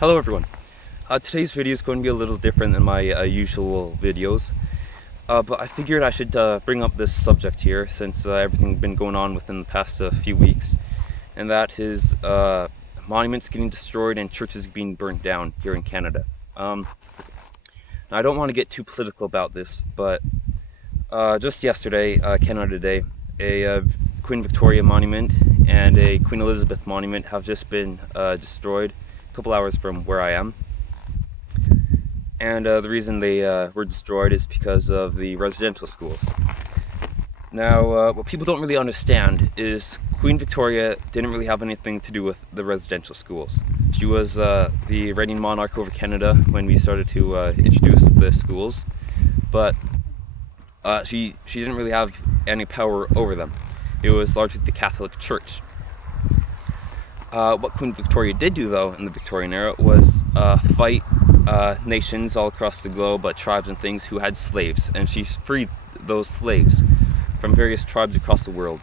Hello everyone. Today's video is going to be a little different than my usual videos, but I figured I should bring up this subject here since everything's been going on within the past few weeks, and that is monuments getting destroyed and churches being burnt down here in Canada. Now I don't want to get too political about this, but just yesterday, Canada Day, a Queen Victoria monument and a Queen Elizabeth monument have just been destroyed a couple hours from where I am. And the reason they were destroyed is because of the residential schools. Now, what people don't really understand is Queen Victoria didn't really have anything to do with the residential schools. She was the reigning monarch over Canada when we started to introduce the schools, but she didn't really have any power over them. It was largely the Catholic Church. What Queen Victoria did do, though, in the Victorian era was fight nations all across the globe, tribes and things who had slaves, and she freed those slaves from various tribes across the world,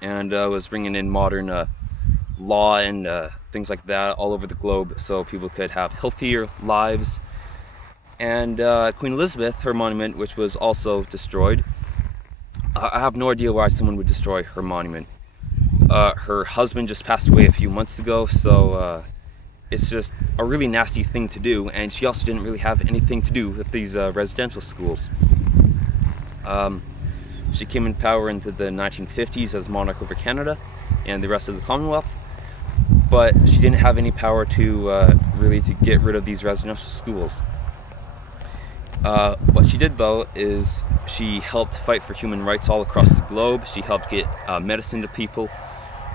and was bringing in modern law and things like that all over the globe so people could have healthier lives. And Queen Elizabeth, her monument, which was also destroyed, I have no idea why someone would destroy her monument. Her husband just passed away a few months ago, so it's just a really nasty thing to do, and she also didn't really have anything to do with these residential schools. She came in power into the 1950s as monarch over Canada and the rest of the Commonwealth, but she didn't have any power to really to get rid of these residential schools. What she did, though, is she helped fight for human rights all across the globe. She helped get medicine to people.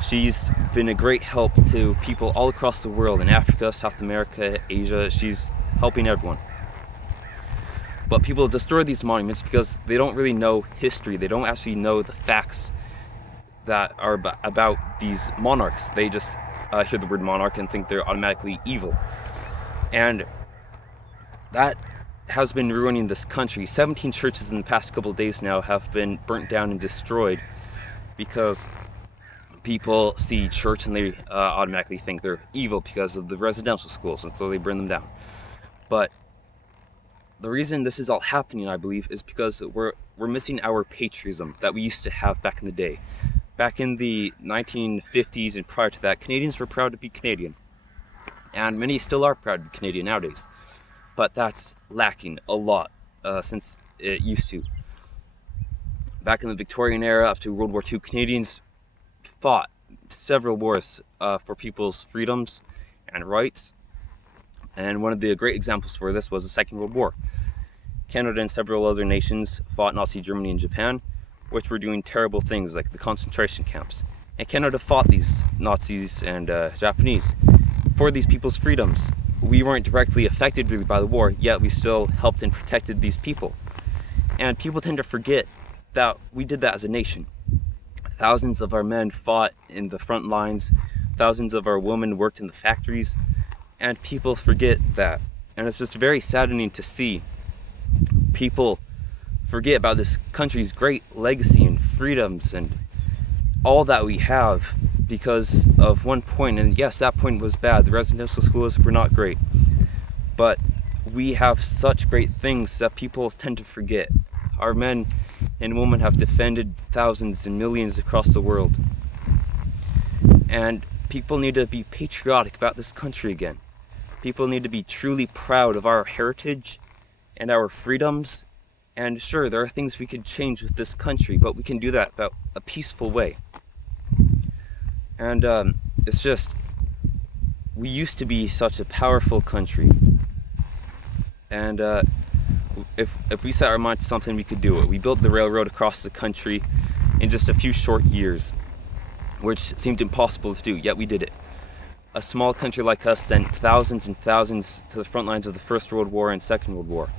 She's been a great help to people all across the world, in Africa, South America, Asia. She's helping everyone. But people destroy these monuments because they don't really know history. They don't actually know the facts that are about these monarchs. They just hear the word monarch and think they're automatically evil. And that has been ruining this country. 17 churches in the past couple of days now have been burnt down and destroyed because people see church and they automatically think they're evil because of the residential schools, and so they burn them down. But the reason this is all happening, I believe, is because we're missing our patriotism that we used to have back in the day. Back in the 1950s and prior to that, Canadians were proud to be Canadian, and many still are proud to be Canadian nowadays. But that's lacking a lot since it used to. Back in the Victorian era, up to World War II, Canadians fought several wars for people's freedoms and rights. And one of the great examples for this was the Second World War. Canada and several other nations fought Nazi Germany and Japan, which were doing terrible things like the concentration camps. And Canada fought these Nazis and Japanese for these people's freedoms. We weren't directly affected really by the war, yet we still helped and protected these people. And people tend to forget that we did that as a nation. Thousands of our men fought in the front lines, thousands of our women worked in the factories, and people forget that. And it's just very saddening to see people forget about this country's great legacy and freedoms and all that we have because of one point. And yes, that point was bad. The residential schools were not great, but we have such great things that people tend to forget. Our men and women have defended thousands and millions across the world, and people need to be patriotic about this country again. People need to be truly proud of our heritage and our freedoms. And sure, there are things we could change with this country, but we can do that about a peaceful way. And it's just, we used to be such a powerful country, and if we set our mind to something, we could do it. We built the railroad across the country in just a few short years, which seemed impossible to do, yet we did it. A small country like us sent thousands and thousands to the front lines of the First World War and Second World War,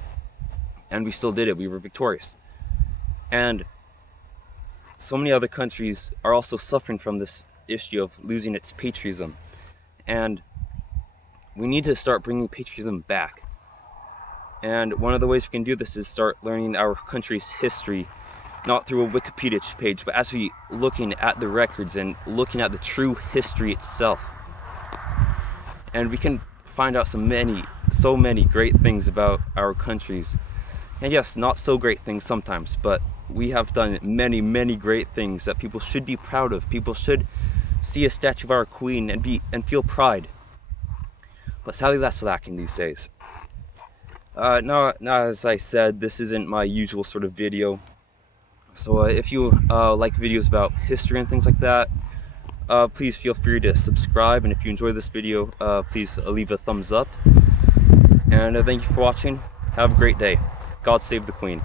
and we still did it. We were victorious. And so many other countries are also suffering from this issue of losing its patriotism, and we need to start bringing patriotism back. And one of the ways we can do this is start learning our country's history, not through a Wikipedia page, but actually looking at the records and looking at the true history itself. And we can find out so many great things about our countries. And yes, not so great things sometimes, but we have done many great things that people should be proud of. People should see a statue of our queen and feel pride. But sadly, that's lacking these days. Now, as I said, this isn't my usual sort of video. So if you like videos about history and things like that, please feel free to subscribe. And if you enjoy this video, please leave a thumbs up. And thank you for watching. Have a great day. God save the Queen.